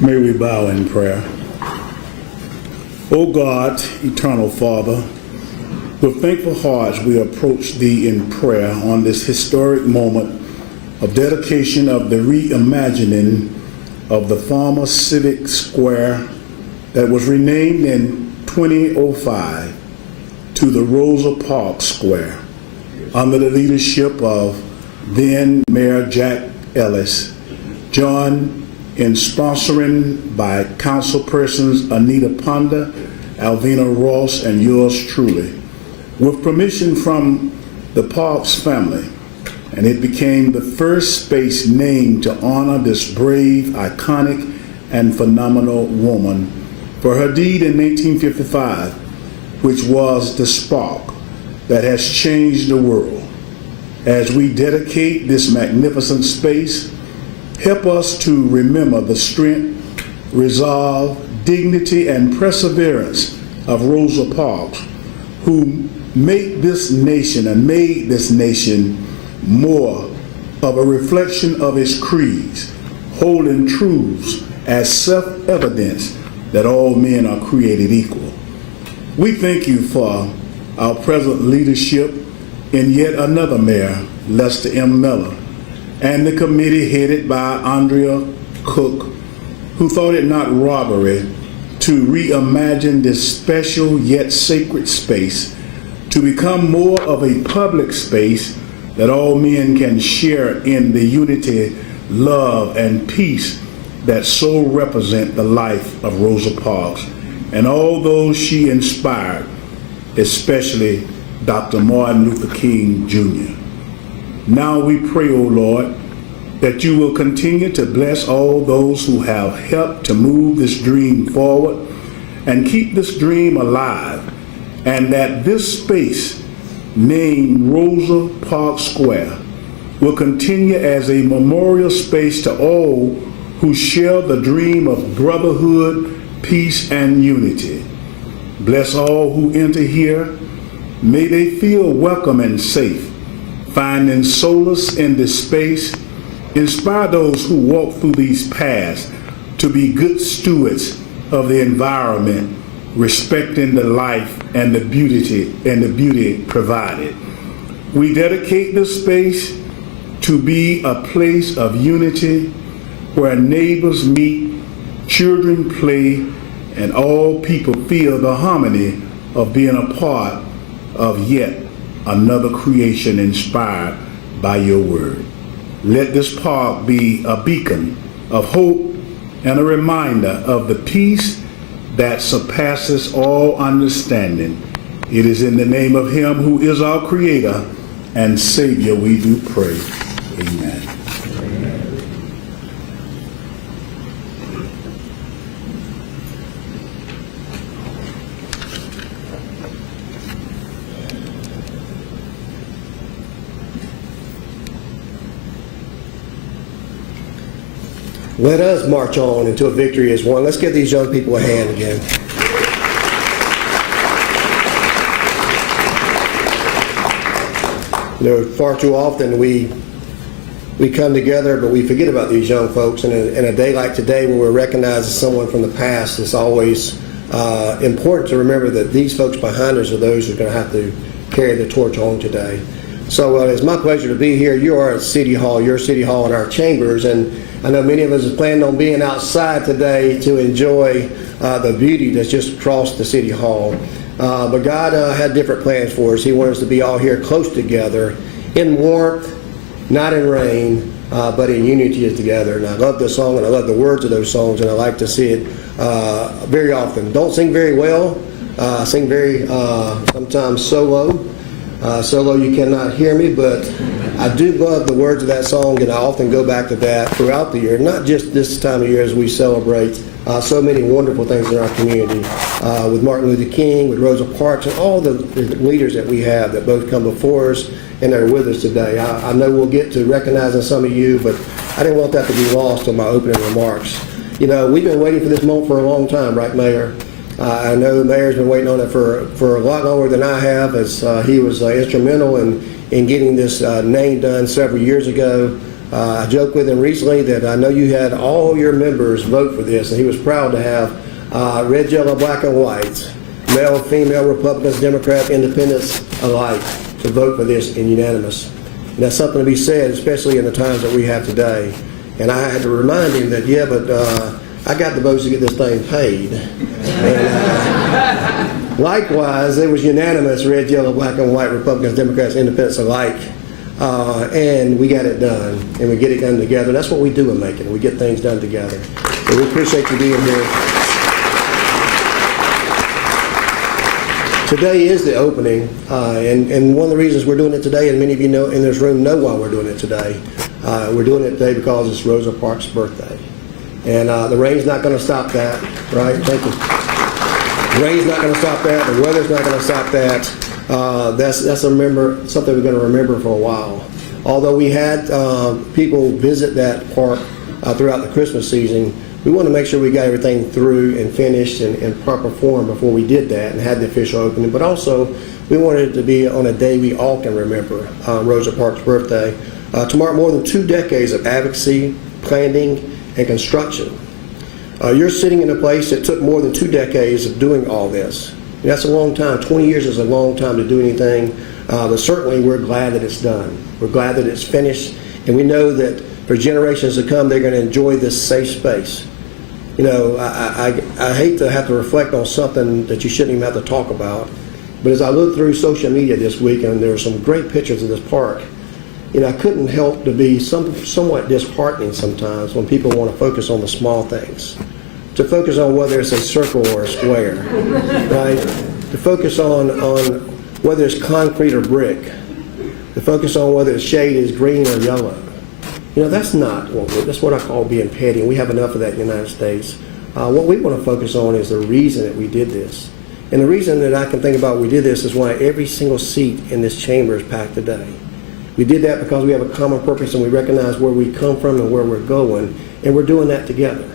May we bow in prayer. O God, eternal Father, with thankful hearts we approach Thee in prayer on this historic moment of dedication of the reimagining of the former civic square that was renamed in 2005 to the Rosa Parks Square under the leadership of then Mayor Jack Ellis, joined in sponsoring by councilpersons Anita Ponder, Alvina Ross, and yours truly, with permission from the Parks family. And it became the first space named to honor this brave, iconic, and phenomenal woman for her deed in 1855, which was the spark that has changed the world. As we dedicate this magnificent space, help us to remember the strength, resolve, dignity, and perseverance of Rosa Parks, who made this nation more of a reflection of its creeds, holding truths as self-evidence that all men are created equal. We thank you for our present leadership in yet another mayor, Lester M. Miller, and the committee headed by Andrea Cook, who thought it not robbery to reimagine this special yet sacred space to become more of a public space that all men can share in the unity, love, and peace that so represent the life of Rosa Parks and all those she inspired, especially Dr. Martin Luther King Jr. Now we pray, O Lord, that you will continue to bless all those who have helped to move this dream forward and keep this dream alive, and that this space named Rosa Parks Square will continue as a memorial space to all who share the dream of brotherhood, peace, and unity. Bless all who enter here. May they feel welcome and safe, finding solace in this space. Inspire those who walk through these paths to be good stewards of the environment, respecting the life and the beauty provided. We dedicate this space to be a place of unity where neighbors meet, children play, and all people feel the harmony of being a part of yet another creation inspired by your word. Let this park be a beacon of hope and a reminder of the peace that surpasses all understanding. It is in the name of him who is our creator and savior we do pray. Amen. Let us march on until victory is won. Let's give these young people a hand again. You know, far too often we come together, but we forget about these young folks. And in a day like today, when we're recognizing someone from the past, it's always important to remember that these folks behind us are those who are going to have to carry the torch on today. So it's my pleasure to be here. You are at City Hall, your City Hall in our chambers, and I know many of us are planning on being outside today to enjoy the beauty that's just across the City Hall. But God had different plans for us. He wanted us to be all here close together in warmth, not in rain, but in unity together. And I love this song, and I love the words of those songs, and I like to see it very often. Don't sing very well. Sing very sometimes solo. Solo, you cannot hear me, but I do love the words of that song, and I often go back to that throughout the year, not just this time of year as we celebrate so many wonderful things in our community, with Martin Luther King, with Rosa Parks, and all the leaders that we have that both come before us and are with us today. I know we'll get to recognizing some of you, but I didn't want that to be lost in my opening remarks. You know, we've been waiting for this moment for a long time, right, Mayor? I know the mayor's been waiting on it for a lot longer than I have, as he was instrumental in getting this name done several years ago. I joked with him recently that I know you had all your members vote for this, and he was proud to have red, yellow, black, and white, male, female, Republicans, Democrats, independents alike to vote for this in unanimous. And that's something to be said, especially in the times that we have today. And I had to remind him that, yeah, but I got the votes to get this thing paid. And likewise, it was unanimous, red, yellow, black, and white, Republicans, Democrats, independents alike. And we got it done, and we get it done together. That's what we do in Macon. We get things done together. So we appreciate you being here. Today is the opening, and one of the reasons we're doing it today, and many of you know in this room know why we're doing it today. We're doing it today because it's Rosa Parks' birthday. And the rain's not going to stop that, right? Thank you. The rain's not going to stop that. The weather's not going to stop that. That's something we're going to remember for a while. Although we had people visit that park throughout the Christmas season, we want to make sure we got everything through and finished in proper form before we did that and had the official opening. But also, we wanted it to be on a day we all can remember, Rosa Parks' birthday. To mark more than 2 decades of advocacy, planning, and construction. You're sitting in a place that took more than 2 decades of doing all this. And that's a long time. 20 years is a long time to do anything, but certainly we're glad that it's done. We're glad that it's finished, and we know that for generations to come, they're going to enjoy this safe space. You know, I hate to have to reflect on something that you shouldn't even have to talk about, but as I looked through social media this week, and there were some great pictures of this park, you know, I couldn't help to be somewhat disheartening sometimes when people want to focus on the small things. To focus on whether it's a circle or a square, right? To focus on whether it's concrete or brick. To focus on whether the shade is green or yellow. You know, that's what I call being petty, and we have enough of that in the United States. What we want to focus on is the reason that we did this. And the reason that I can think about we did this is why every single seat in this chamber is packed today. We did that because we have a common purpose and we recognize where we come from and where we're going, and we're doing that together.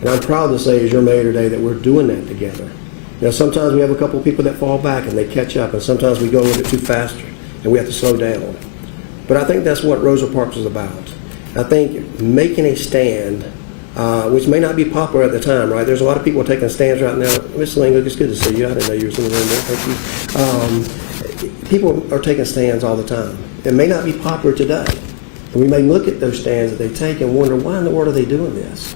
And I'm proud to say as your mayor today that we're doing that together. You know, sometimes we have a couple of people that fall back and they catch up, and sometimes we go a little bit too faster and we have to slow down. But I think that's what Rosa Parks is about. I think making a stand, which may not be popular at the time, right? There's a lot of people taking stands right now. Ms. Lingo, it's good to see you. I didn't know you were in the room there. Thank you. People are taking stands all the time. It may not be popular today. And we may look at those stands that they take and wonder, why in the world are they doing this?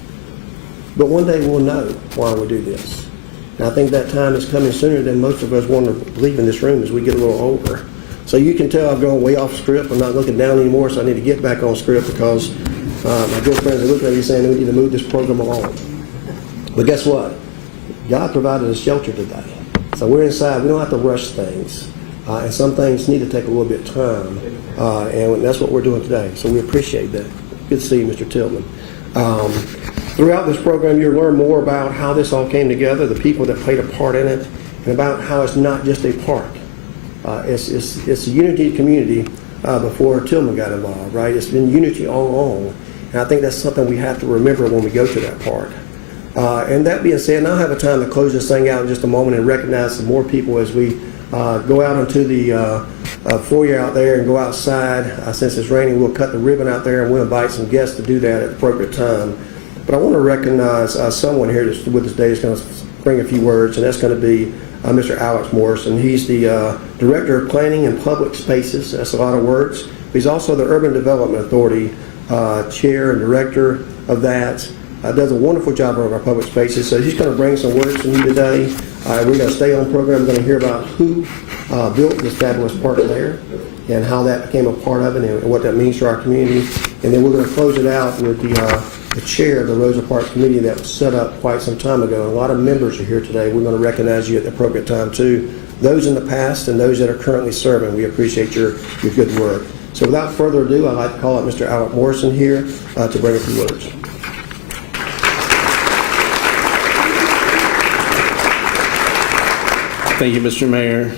But one day we'll know why we do this. And I think that time is coming sooner than most of us want to believe in this room as we get a little older. So you can tell I've gone way off script. I'm not looking down anymore, so I need to get back on script because my good friends are looking at me saying we need to move this program along. But guess what? God provided a shelter today. So we're inside. We don't have to rush things. And some things need to take a little bit of time. And that's what we're doing today. So we appreciate that. Good to see you, Mr. Tillman. Throughout this program, you'll learn more about how this all came together, the people that played a part in it, and about how it's not just a park. It's a unity community before Tillman got involved, right? It's been unity all along. And I think that's something we have to remember when we go to that park. And that being said, I'll have a time to close this thing out in just a moment and recognize some more people as we go out into the foyer out there and go outside. Since it's raining, we'll cut the ribbon out there and we'll invite some guests to do that at the appropriate time. But I want to recognize someone here that's with us today is going to bring a few words, and that's going to be Mr. Alex Morrison. He's the Director of Planning and Public Spaces. That's a lot of words. He's also the Urban Development Authority Chair and Director of that. Does a wonderful job of our public spaces. So he's going to bring some words to you today. We're going to stay on program. We're going to hear about who built this fabulous park there and how that became a part of it and what that means to our community. And then we're going to close it out with the chair of the Rosa Parks Committee that was set up quite some time ago. A lot of members are here today. We're going to recognize you at the appropriate time too. Those in the past and those that are currently serving, we appreciate your good work. So without further ado, I'd like to call up Mr. Alex Morrison here to bring a few words. Thank you, Mr. Mayor.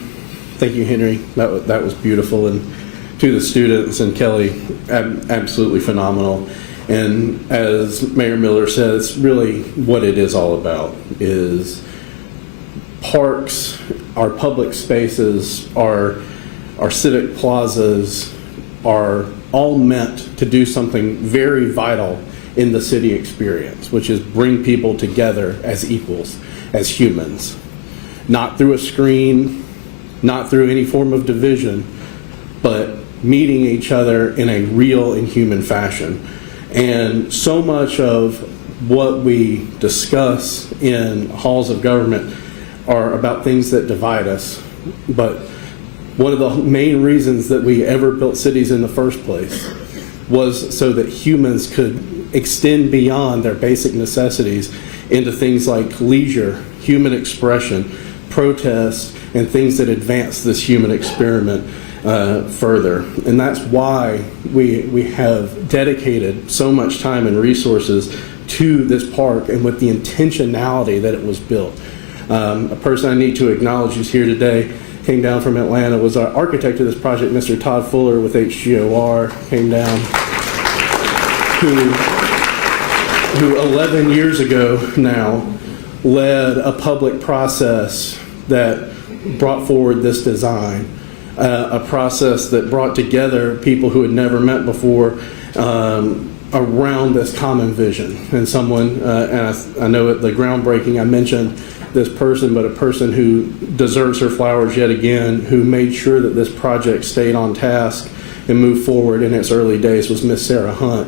Thank you, Henry. That was beautiful. And to the students and Kelly, absolutely phenomenal. And as Mayor Miller said, it's really what it is all about, is parks, our public spaces, our civic plazas, are all meant to do something very vital in the city experience, which is bring people together as equals, as humans. Not through a screen, not through any form of division, but meeting each other in a real and human fashion. And so much of what we discuss in halls of government are about things that divide us. But one of the main reasons that we ever built cities in the first place was so that humans could extend beyond their basic necessities into things like leisure, human expression, protest, and things that advance this human experiment further. And that's why we have dedicated so much time and resources to this park, and with the intentionality that it was built. A person I need to acknowledge who's here today came down from Atlanta, was our architect of this project, Mr. Todd Fuller with HGOR, came down, who 11 years ago now led a public process that brought forward this design, a process that brought together people who had never met before around this common vision. And someone, and I know at the groundbreaking I mentioned this person, but a person who deserves her flowers yet again, who made sure that this project stayed on task and moved forward in its early days, was Miss Sarah Hunt,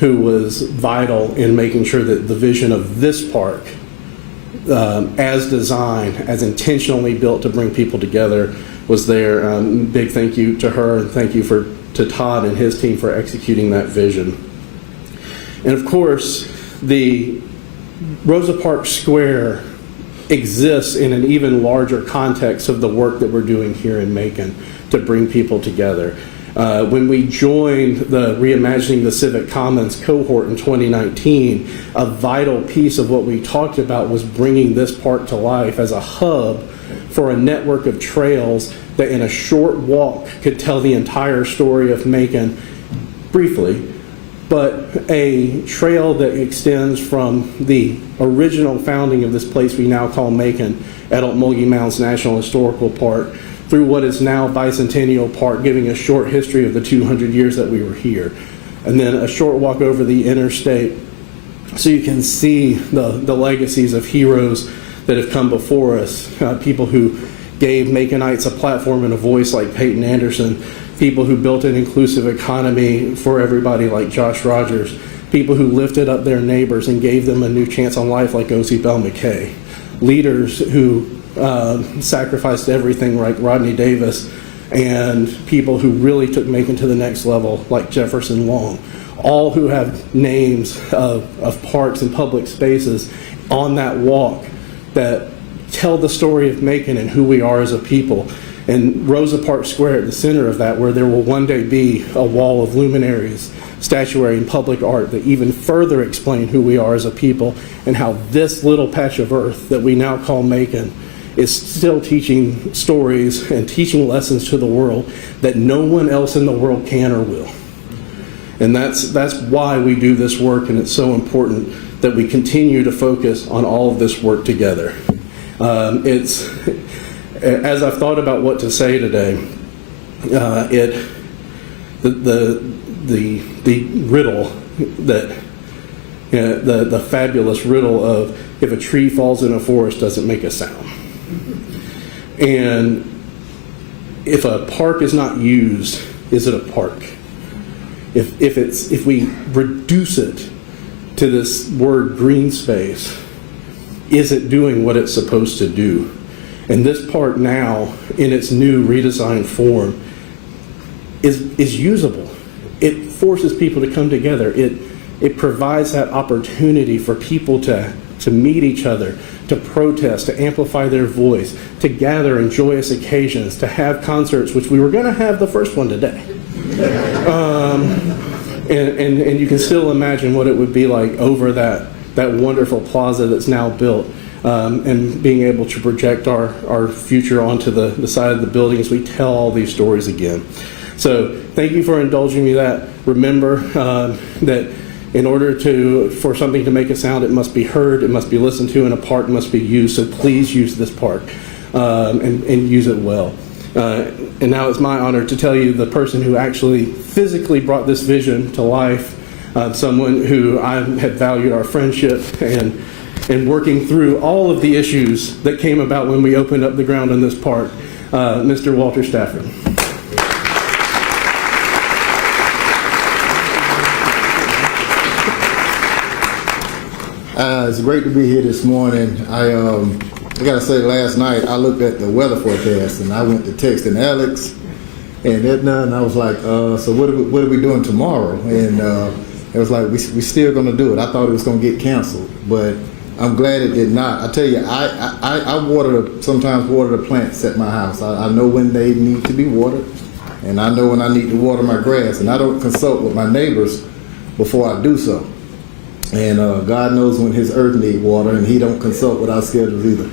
who was vital in making sure that the vision of this park, as designed, as intentionally built to bring people together, was there. Big thank you to her, and thank you to Todd and his team for executing that vision. And of course, the Rosa Parks Square exists in an even larger context of the work that we're doing here in Macon to bring people together. When we joined the Reimagining the Civic Commons cohort in 2019, a vital piece of what we talked about was bringing this park to life as a hub for a network of trails that in a short walk could tell the entire story of Macon briefly, but a trail that extends from the original founding of this place we now call Macon at Mulgi Mounds National Historical Park through what is now Bicentennial Park, giving a short history of the 200 years that we were here. And then a short walk over the interstate so you can see the legacies of heroes that have come before us, people who gave Maconites a platform and a voice like Peyton Anderson, people who built an inclusive economy for everybody like Josh Rogers, people who lifted up their neighbors and gave them a new chance on life like O.C. Bell McKay, leaders who sacrificed everything like Rodney Davis, and people who really took Macon to the next level like Jefferson Long, all who have names of parks and public spaces on that walk that tell the story of Macon and who we are as a people. And Rosa Parks Square at the center of that, where there will one day be a wall of luminaries, statuary, and public art that even further explain who we are as a people and how this little patch of earth that we now call Macon is still teaching stories and teaching lessons to the world that no one else in the world can or will. And that's why we do this work, and it's so important that we continue to focus on all of this work together. As I've thought about what to say today, the riddle that the fabulous riddle of if a tree falls in a forest, does it make a sound? And if a park is not used, is it a park? If we reduce it to this word green space, is it doing what it's supposed to do? And this park now, in its new redesigned form, is usable. It forces people to come together. It provides that opportunity for people to meet each other, to protest, to amplify their voice, to gather in joyous occasions, to have concerts, which we were going to have the first one today. And you can still imagine what it would be like over that wonderful plaza that's now built. And being able to project our future onto the side of the building as we tell all these stories again. So thank you for indulging me that. Remember that in order for something to make a sound, it must be heard, it must be listened to, and a park must be used. So please use this park and use it well. And now it's my honor to tell you the person who actually physically brought this vision to life, someone who I had valued our friendship and working through all of the issues that came about when we opened up the ground in this park, Mr. Walter Stafford. It's great to be here this morning. I gotta say, last night I looked at the weather forecast and I went to texting Alex and Edna, and I was like, so what are we doing tomorrow? And it was like, we still gonna do it. I thought it was gonna get canceled, but I'm glad it did not. I tell you, I sometimes water the plants at my house. I know when they need to be watered, and I know when I need to water my grass, and I don't consult with my neighbors before I do so. And God knows when his earth need water, and he don't consult with our schedules either.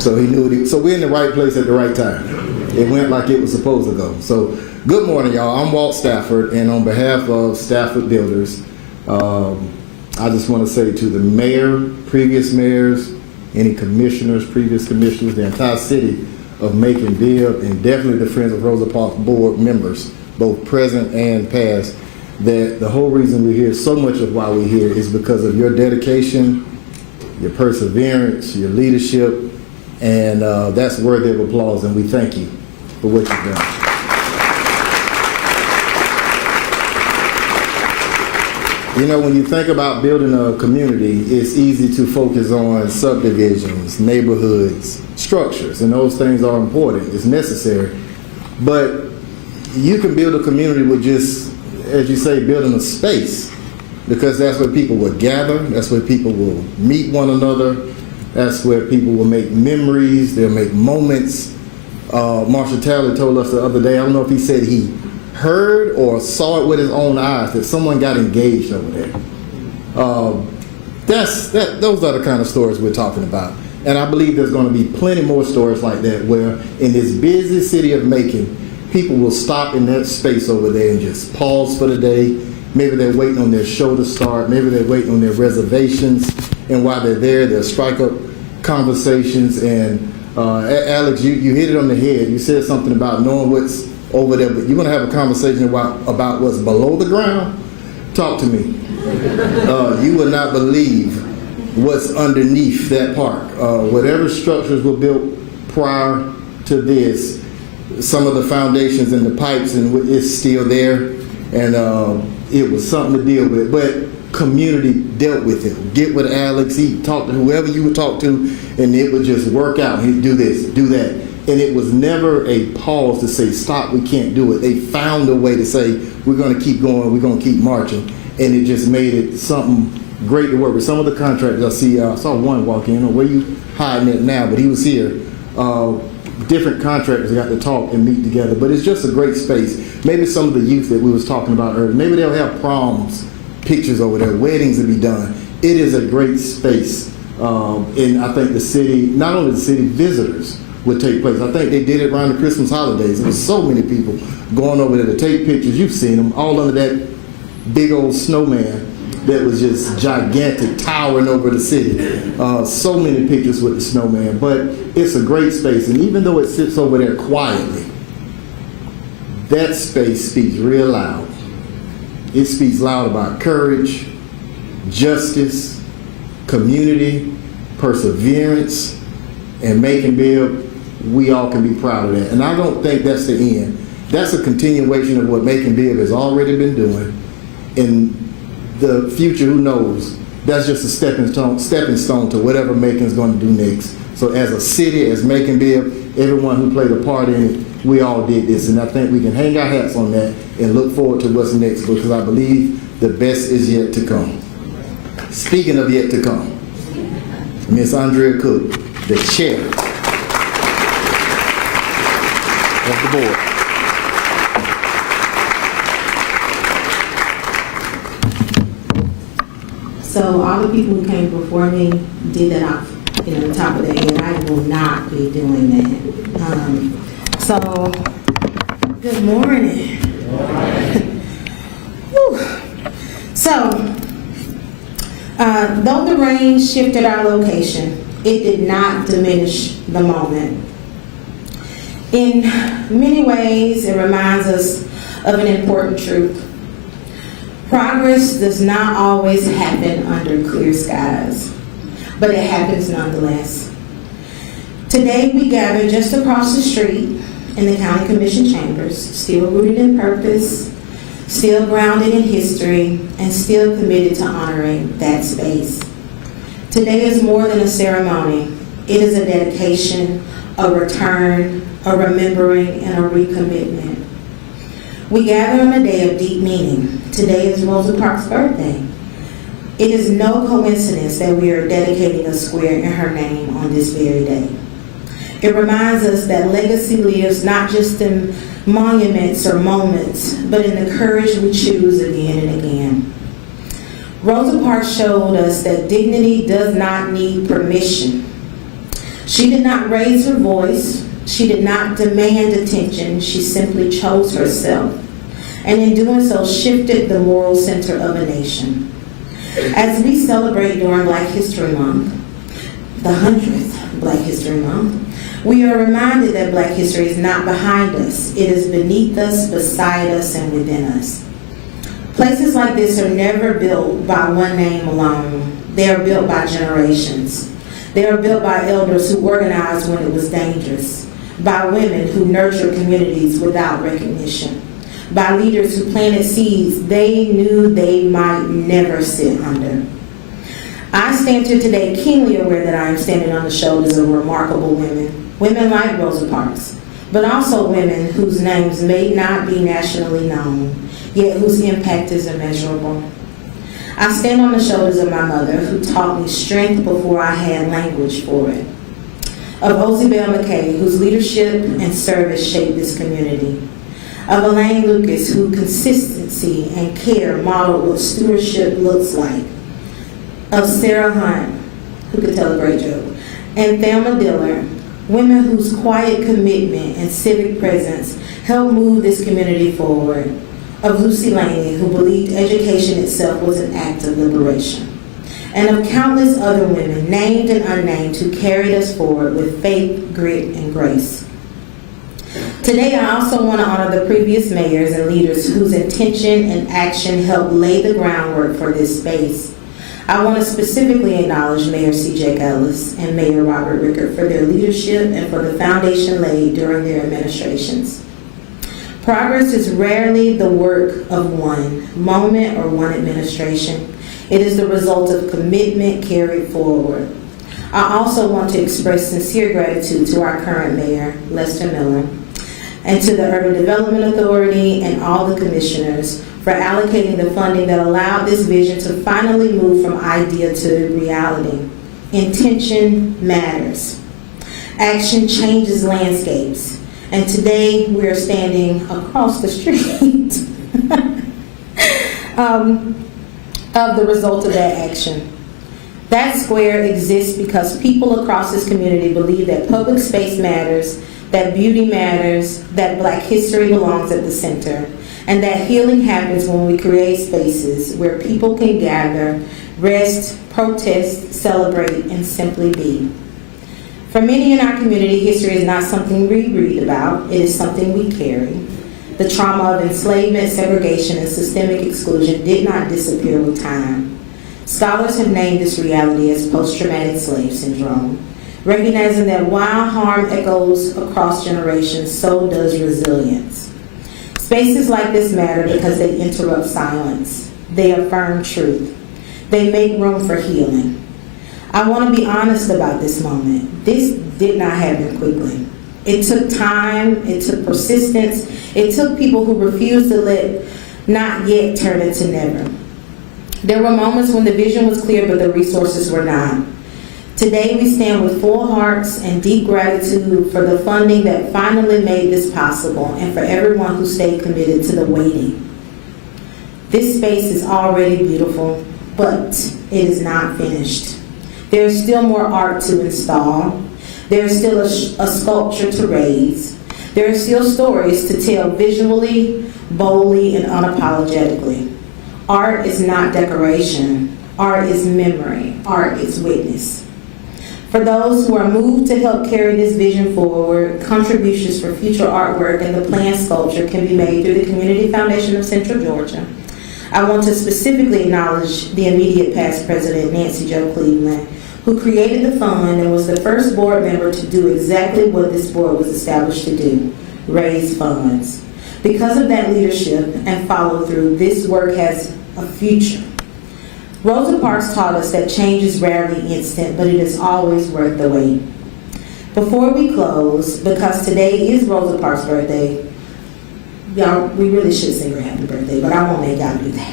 So he knew it. So we're in the right place at the right time. It went like it was supposed to go. So good morning, y'all. I'm Walt Stafford, and on behalf of Stafford Builders, I just want to say to the mayor, previous mayors, any commissioners, previous commissioners, the entire city of Macon, Bibb, and definitely the Friends of Rosa Parks board members, both present and past, that the whole reason we're here, so much of why we're here, is because of your dedication, your perseverance, your leadership, and that's worthy of applause, and we thank you for what you've done. You know, when you think about building a community, it's easy to focus on subdivisions, neighborhoods, structures, and those things are important. It's necessary. But you can build a community with just, as you say, building a space, because that's where people will gather, that's where people will meet one another, that's where people will make memories, they'll make moments. Marshall Taylor told us the other day, I don't know if he said he heard or saw it with his own eyes, that someone got engaged over there. Those are the kind of stories we're talking about. And I believe there's going to be plenty more stories like that, where in this busy city of Macon, people will stop in that space over there and just pause for the day. Maybe they're waiting on their show to start. Maybe they're waiting on their reservations. And while they're there, they'll strike up conversations. And Alex, you hit it on the head. You said something about knowing what's over there, but you're going to have a conversation about what's below the ground. Talk to me. You will not believe what's underneath that park. Whatever structures were built prior to this, some of the foundations and the pipes and it's still there, and it was something to deal with. But community dealt with it. Get with Alex, he talked to whoever you would talk to, and it would just work out. He'd do this, do that. And it was never a pause to say, stop, we can't do it. They found a way to say, we're going to keep going, we're going to keep marching. And it just made it something great to work with. Some of the contractors I saw one walk in, I don't know where you hiding it now, but he was here. Different contractors got to talk and meet together, but it's just a great space. Maybe some of the youth that we was talking about earlier, maybe they'll have proms, pictures over there, weddings to be done. It is a great space, and I think the city, not only the city, visitors would take place. I think they did it around the Christmas holidays. There was so many people going over there to take pictures. You've seen them, all under that big old snowman that was just gigantic, towering over the city. So many pictures with the snowman, but it's a great space. And even though it sits over there quietly, that space speaks real loud. It speaks loud about courage, justice, community, perseverance, and Macon Bibb. We all can be proud of that. And I don't think that's the end. That's a continuation of what Macon Bibb has already been doing. In the future, who knows? That's just a stepping stone to whatever Macon's going to do next. So as a city, as Macon Bibb, everyone who played a part in it, we all did this. And I think we can hang our hats on that and look forward to what's next, because I believe the best is yet to come. Speaking of yet to come, Miss Andrea Cook, the chair of the board. So all the people who came before me did that off, the top of their head. I will not be doing that. So, good morning. Whew. So, though the rain shifted our location, it did not diminish the moment. In many ways, it reminds us of an important truth. Progress does not always happen under clear skies, but it happens nonetheless. Today, we gather just across the street in the County Commission chambers, still rooted in purpose, still grounded in history, and still committed to honoring that space. Today is more than a ceremony. It is a dedication, a return, a remembering, and a recommitment. We gather on a day of deep meaning. Today is Rosa Parks' birthday. It is no coincidence that we are dedicating a square in her name on this very day. It reminds us that legacy lives not just in monuments or moments, but in the courage we choose again and again. Rosa Parks showed us that dignity does not need permission. She did not raise her voice. She did not demand attention. She simply chose herself, and in doing so shifted the moral center of a nation. As we celebrate during Black History Month, the 100th Black History Month, we are reminded that Black history is not behind us. It is beneath us, beside us, and within us. Places like this are never built by one name alone. They are built by generations. They are built by elders who organized when it was dangerous, by women who nurtured communities without recognition, by leaders who planted seeds they knew they might never sit under. I stand here today keenly aware that I am standing on the shoulders of remarkable women like Rosa Parks, but also women whose names may not be nationally known, yet whose impact is immeasurable. I stand on the shoulders of my mother, who taught me strength before I had language for it, of Ozzie-Bell McKay, whose leadership and service shaped this community, of Elaine Lucas, whose consistency and care modeled what stewardship looks like, of Sarah Hunt, who could tell a great joke, and Thelma Diller, women whose quiet commitment and civic presence helped move this community forward, of Lucy Laney, who believed education itself was an act of liberation, and of countless other women, named and unnamed, who carried us forward with faith, grit, and grace. Today, I also want to honor the previous mayors and leaders whose intention and action helped lay the groundwork for this space. I want to specifically acknowledge Mayor C.J. Ellis and Mayor Robert Rickert for their leadership and for the foundation laid during their administrations. Progress is rarely the work of one moment or one administration. It is the result of commitment carried forward. I also want to express sincere gratitude to our current mayor, Lester Miller, and to the Urban Development Authority and all the commissioners for allocating the funding that allowed this vision to finally move from idea to reality. Intention matters. Action changes landscapes. And today we are standing across the street of the result of that action. That square exists because people across this community believe that public space matters, that beauty matters, that Black history belongs at the center, and that healing happens when we create spaces where people can gather, rest, protest, celebrate, and simply be. For many in our community, history is not something we read about, it is something we carry. The trauma of enslavement, segregation, and systemic exclusion did not disappear with time. Scholars have named this reality as post-traumatic slave syndrome, recognizing that while harm echoes across generations, so does resilience. Spaces like this matter because they interrupt silence. They affirm truth. They make room for healing. I want to be honest about this moment. This did not happen quickly. It took time, it took persistence, it took people who refused to let not yet turn into never. There were moments when the vision was clear, but the resources were not. Today we stand with full hearts and deep gratitude for the funding that finally made this possible and for everyone who stayed committed to the waiting. This space is already beautiful, but it is not finished. There is still more art to install. There is still a sculpture to raise. There are still stories to tell visually, boldly, and unapologetically. Art is not decoration. Art is memory. Art is witness. For those who are moved to help carry this vision forward, contributions for future artwork and the planned sculpture can be made through the Community Foundation of Central Georgia. I want to specifically acknowledge the immediate past president, Nancy Jo Cleveland, who created the fund and was the first board member to do exactly what this board was established to do, raise funds. Because of that leadership and follow through, this work has a future. Rosa Parks taught us that change is rarely instant, but it is always worth the wait. Before we close, because today is Rosa Parks' birthday, y'all, we really should sing her happy birthday, but I won't make y'all do that.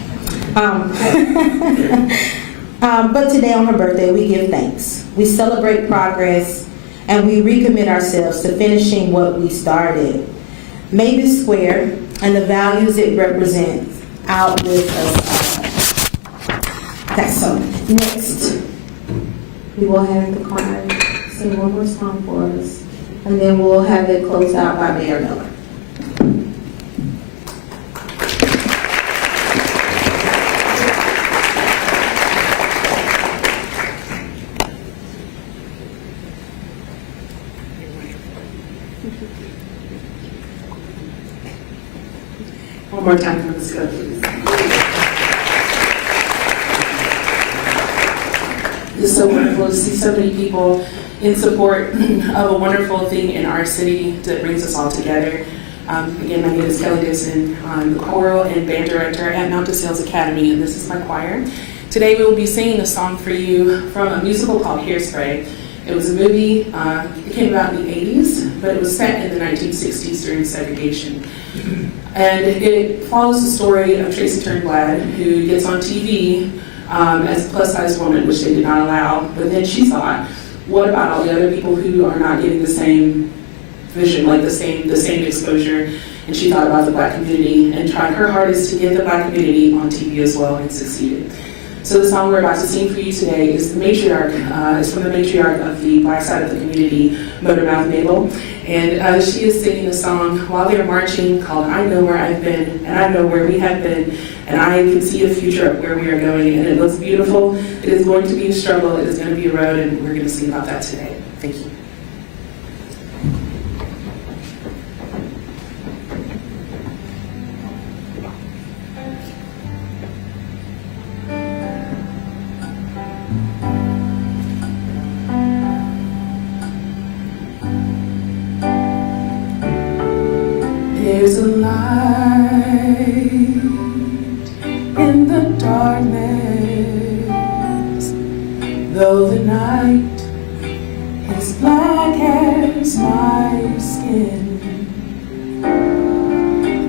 But today on her birthday, we give thanks. We celebrate progress, and we recommit ourselves to finishing what we started. May this square and the values it represents outlive us all. Okay, so next, we will have the choir sing one more song for us, and then we'll have it closed out by Mayor Miller. One more time for the go, please. It's so wonderful to see so many people in support of a wonderful thing in our city that brings us all together. Again, my name is Kelly Dixon. I'm the choral and band director at Mount DeSales Academy, and this is my choir. Today we will be singing a song for you from a musical called Hairspray. It was a movie, it came out in the 80s, but it was set in the 1960s during segregation. And it follows the story of Tracy Turnblad, who gets on TV as a plus-size woman, which they did not allow. But then she thought, what about all the other people who are not getting the same vision, like the same exposure? And she thought about the Black community and tried her hardest to get the Black community on TV as well, and succeeded. So the song we're about to sing for you today is the matriarch. It's from the matriarch of the Black side of the community, Motormouth Mabel. And she is singing a song while they are marching called I Know Where I've Been, and I Know Where We Have Been, and I can see a future of where we are going, and it looks beautiful. It is going to be a struggle, it is going to be a road, and we're going to sing about that today. Thank you. There's a light in the darkness, though the night is black as my skin.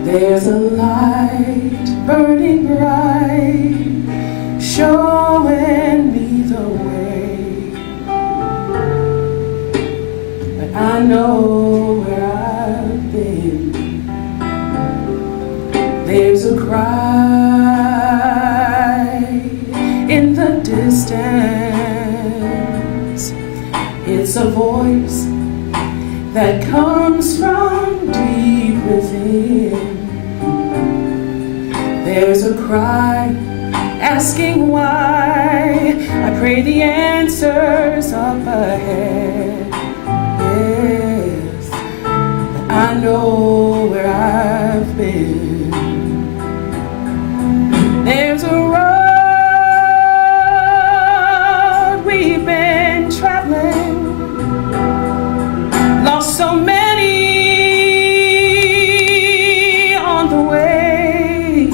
There's a light burning bright, showing me the way. But I know where I've been. There's a cry in the distance. It's a voice that comes from deep within. There's a cry asking why. I pray the answers up ahead. Yes, but I know where I've been. There's a road we've been traveling, lost so many on the way,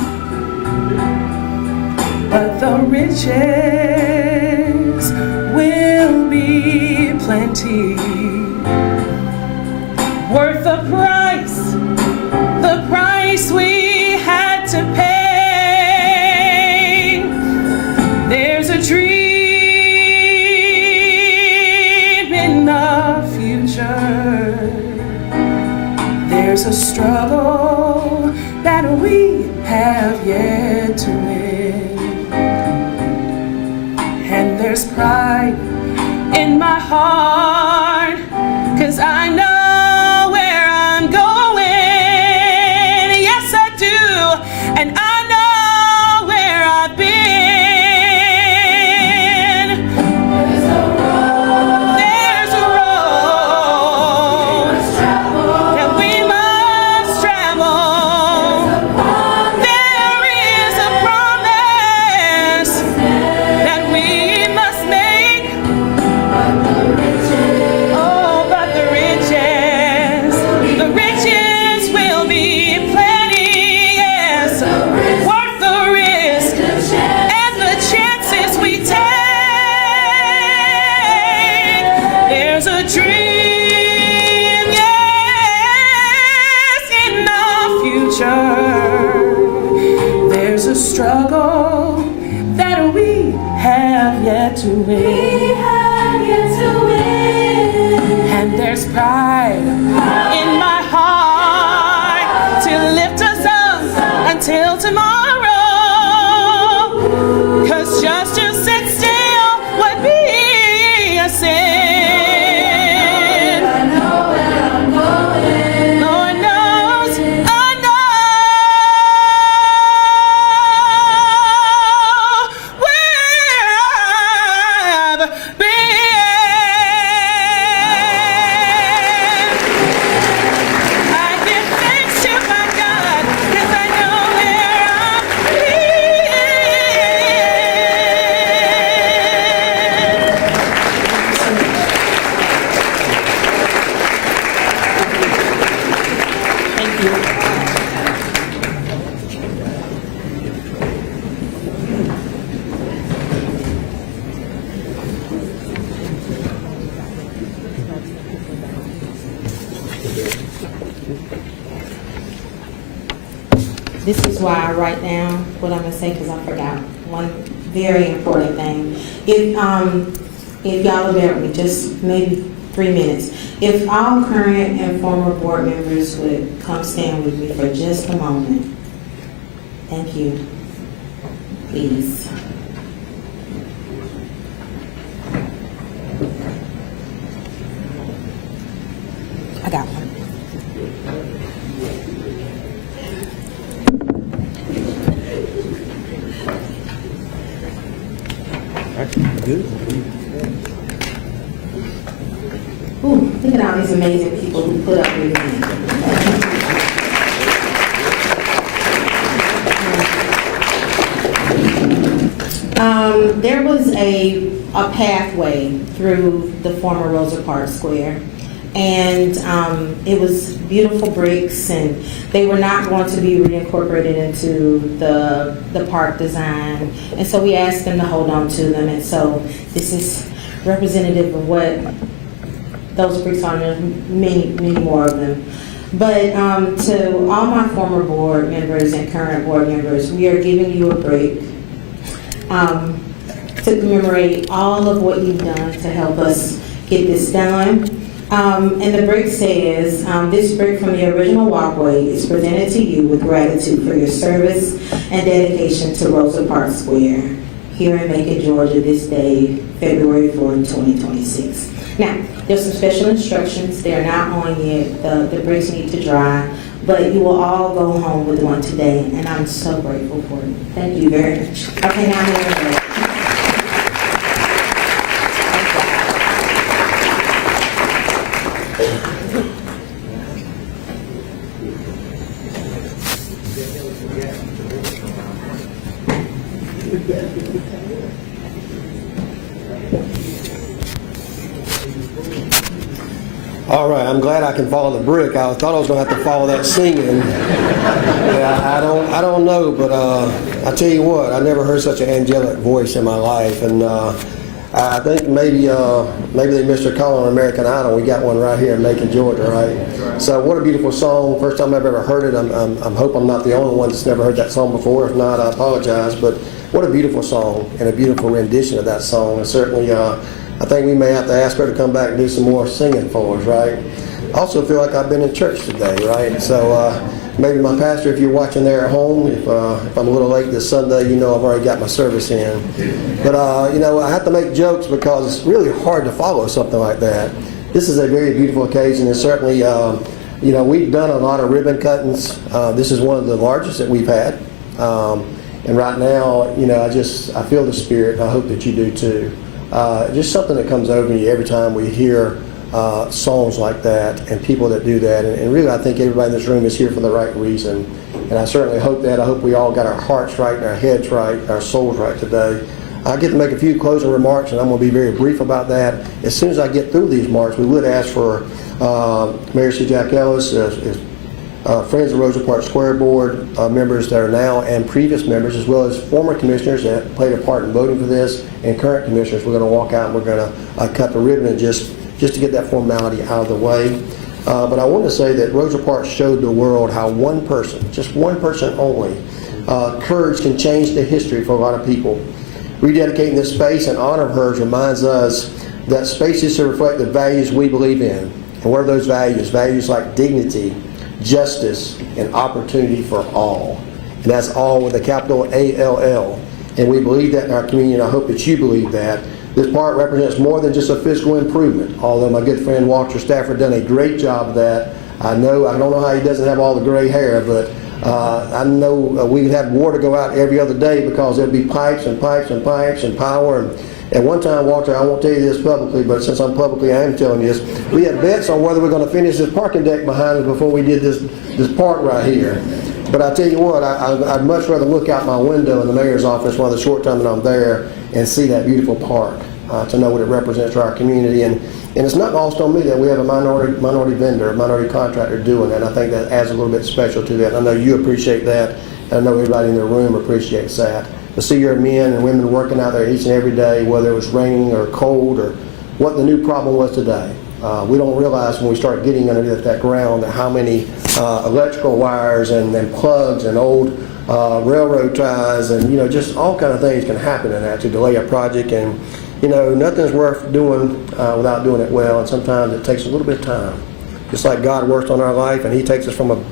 but the riches will be plenty, worth the price we had to pay. There's a dream in the future. There's a struggle that we have yet to win. And there's pride in my heart, 'cause I know where I'm going. Yes, I do. And I know where I've been. There's a road. a struggle that we have yet to win. And there's pride in my heart to lift us up until tomorrow. 'Cause just to sit still would be a sin. This is why I write down what I'm gonna say, because I forgot one very important thing. If y'all will bear with me, just maybe 3 minutes. If all current and former board members would come stand with me for just a moment. Thank you. Please. I got one. Ooh, look at all these amazing people who put up with me. There was a pathway through the former Rosa Parks Square, and it was beautiful bricks, and they were not going to be reincorporated into the park design, and so we asked them to hold on to them, and so this is representative of what those bricks are, and there's many more of them. But to all my former board members and current board members, we are giving you a break to commemorate all of what you've done to help us get this done. And the brick says, this brick from the original walkway is presented to you with gratitude for your service and dedication to Rosa Parks Square here in Macon, Georgia, this day, February 4th, 2026. Now, there's some special instructions. They're not on yet. The bricks need to dry, but you will all go home with one today, and I'm so grateful for it. Thank you very much. Okay, now I'm going to All right, I'm glad I can follow the brick. I thought I was going to have to follow that singing. Yeah, I don't know, but I tell you what, I never heard such an angelic voice in my life, and I think maybe they missed their call on American Idol. We got one right here in Macon, Georgia, right? So what a beautiful song! First time I've ever heard it. I'm hope I'm not the only one that's never heard that song before. If not, I apologize. But what a beautiful song and a beautiful rendition of that song. And certainly, I think we may have to ask her to come back and do some more singing for us, right? I also feel like I've been in church today, right? So maybe my pastor, if you're watching there at home, if I'm a little late this Sunday, you know I've already got my service in. But, I have to make jokes because it's really hard to follow something like that. This is a very beautiful occasion, and certainly, we've done a lot of ribbon cuttings. This is one of the largest that we've had. And right now, I feel the Spirit, and I hope that you do too. Just something that comes over me every time we hear songs like that and people that do that. And really, I think everybody in this room is here for the right reason. And I certainly hope that. I hope we all got our hearts right and our heads right, our souls right today. I get to make a few closing remarks, and I'm going to be very brief about that. As soon as I get through these remarks, we would ask for Mayor C. Jack Ellis, Friends of Rosa Parks Square Board members that are now and previous members, as well as former commissioners that played a part in voting for this, and current commissioners. We're going to walk out and we're going to cut the ribbon and just to get that formality out of the way. But I want to say that Rosa Parks showed the world how one person, just one person only, courage can change the history for a lot of people. Rededicating this space in honor of hers reminds us that spaces should reflect the values we believe in. And what are those values? Values like dignity, justice, and opportunity for all. And that's all with a capital A-L-L. And we believe that in our community, and I hope that you believe that. This park represents more than just a physical improvement, although my good friend Walter Stafford done a great job of that. I don't know how he doesn't have all the gray hair, but I know we would have water go out every other day because there'd be pipes and pipes and pipes and power. And at one time, Walter, I won't tell you this publicly, but since I'm publicly, I am telling you this. We had bets on whether we're going to finish this parking deck behind us before we did this park right here. But I tell you what, I'd much rather look out my window in the mayor's office while the short time that I'm there and see that beautiful park, to know what it represents for our community. And it's not lost on me that we have a minority vendor, a minority contractor doing that. I think that adds a little bit special to that. I know you appreciate that. And I know everybody in the room appreciates that. To see your men and women working out there each and every day, whether it was raining or cold or what the new problem was today. We don't realize when we start getting underneath that ground that how many electrical wires and plugs and old railroad ties and just all kind of things can happen in that to delay a project. And nothing's worth doing without doing it well, and sometimes it takes a little bit of time. Just like God works on our life, and He takes us from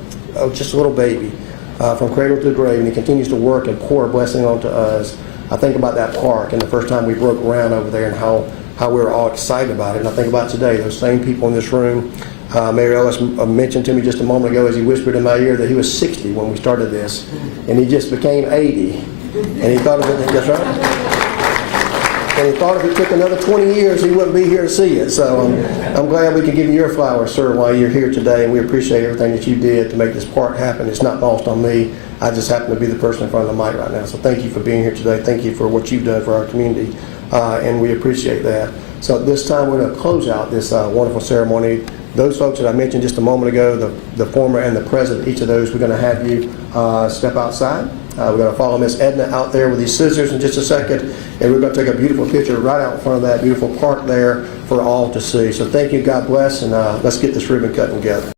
just a little baby, from cradle to grave, and He continues to work and pour a blessing onto us. I think about that park and the first time we broke ground over there and how we were all excited about it. And I think about today, those same people in this room. Mayor Ellis mentioned to me just a moment ago as he whispered in my ear that he was 60 when we started this, and he just became 80. And he thought of it, that's right. And he thought if it took another 20 years, he wouldn't be here to see it. So I'm glad we could give you your flowers, sir, while you're here today. And we appreciate everything that you did to make this park happen. It's not lost on me. I just happen to be the person in front of the mic right now. So thank you for being here today. Thank you for what you've done for our community. And we appreciate that. So at this time, we're going to close out this wonderful ceremony. Those folks that I mentioned just a moment ago, the former and the present, each of those, we're going to have you step outside. We're going to follow Miss Edna out there with these scissors in just a second, and we're going to take a beautiful picture right out in front of that beautiful park there for all to see. So thank you, God bless, and let's get this ribbon cut together.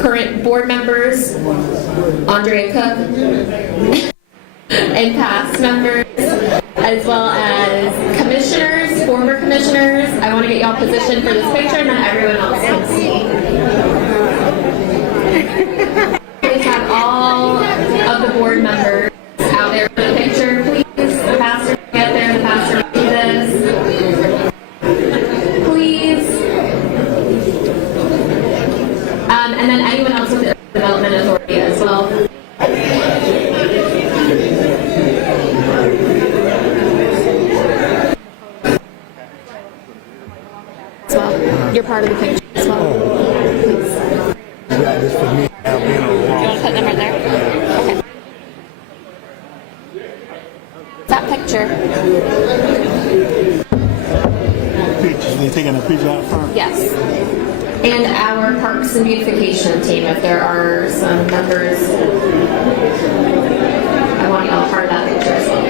Current board members, Andrea Cook, and past members, as well as commissioners, former commissioners. I want to get y'all positioned for this picture and then everyone else can see. We have all of the board members out there for the picture. Please, the pastor get there, the pastor will do this. Please. And then anyone else with the development authority as well. As well. You're part of the picture as well. Please. practice for me. I've been on the You wrong. want to put them right there? Okay. That picture. Pictures. They taking a picture out front. Yes. And our Parks and Beautification team, if there are some members, I want you all part of that picture as well.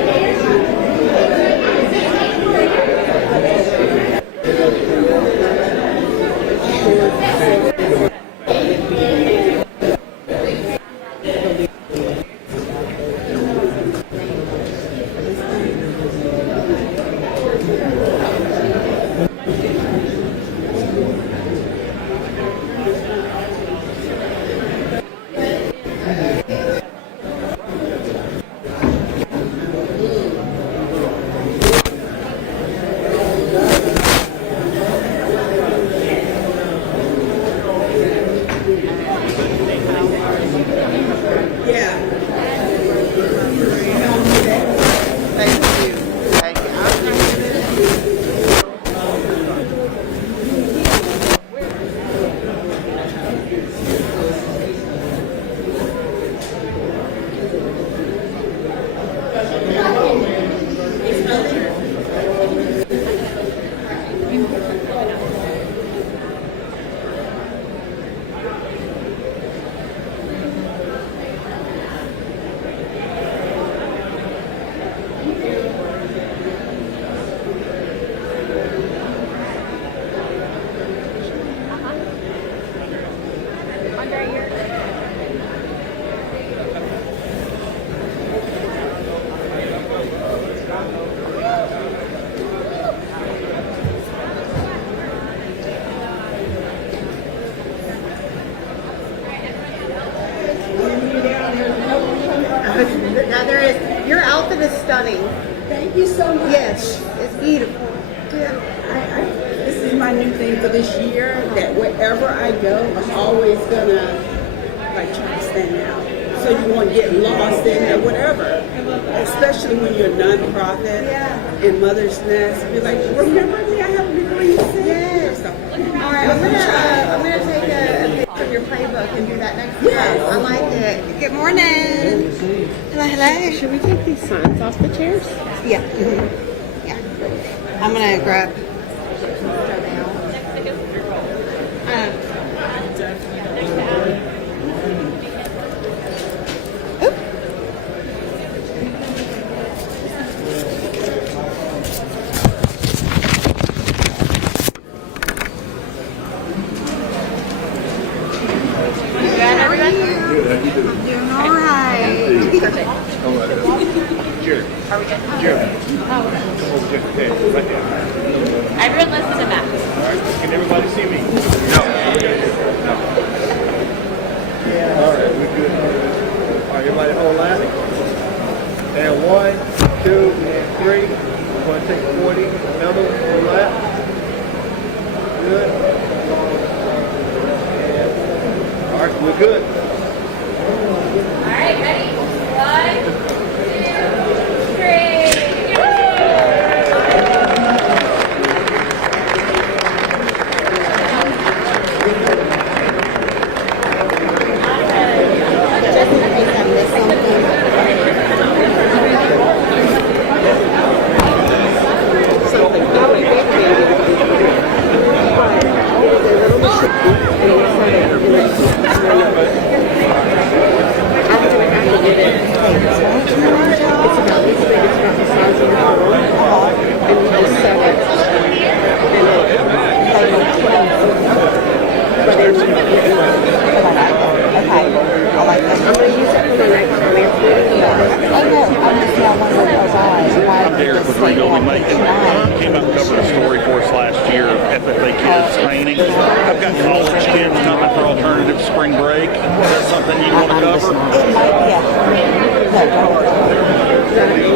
Now there is, your outfit is stunning. Thank you so much. Yes, it's beautiful. Yeah. This is my new thing for this year, that wherever I go, I'm always gonna like try to stand out. So you won't get lost in it, whatever. Especially when you're a nonprofit and Mother's Nest. Be like, remember me? I have a degree. Yes. All right, I'm gonna take a picture of your playbook and do that next time. I like it. Good morning. Hello, hello. Should we take these signs off the chairs? Yeah. Yeah. I'm gonna grab. Everyone listen to Matt. Can everybody see me? No. All right, we're good. All right, everybody hold line. And 1, 2, and 3. We're going to take 40. Another one lap. Good. And, all right, we're good. All right, ready? 1, 2, 3. I'm Derek with Renovated Macon. Came out and covered a story for us last year of FFA kids painting. I've got college kids coming for alternative spring break. Is that something you want to cover? It might, yeah. No, don't.